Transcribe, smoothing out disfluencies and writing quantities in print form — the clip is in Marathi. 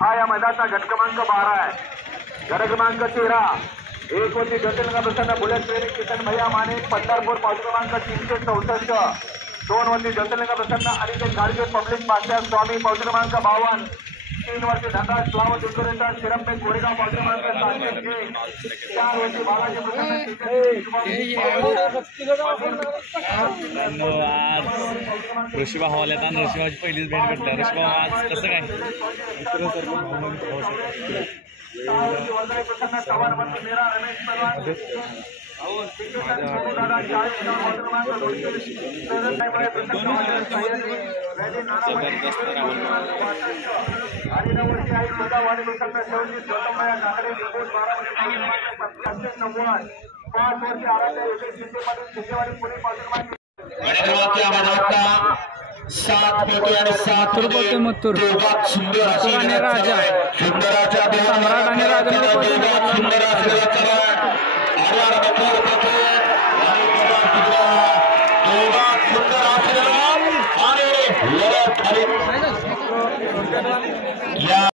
हा या मैदानाचा गट क्रमांक 12 आहे. गट क्रमांक 13 एक होती ज्योतिर्लिंग प्रसन्न बुलेट प्रेमी किशन भैया माने पंढरपूर पाऊस क्रमांक 364. 2 होती ज्योतिर्लिंग प्रसन्न अनिकेत गाडगे पब्लिक मास्टर स्वामी पाऊस क्रमांक 52. 3 वर्षी धनराज फ्लावर डेकोरेटर शिरंबे कोरेगाव पाऊस क्रमांक 706. 4 वर्षी बालाजी ऋषीबा हवाल्यात आणि ऋषीबाची पहिलीच भेट भेटल्या. ऋषीबा आज कसं काय मथुर आणि राजा सम्राट आणि राजा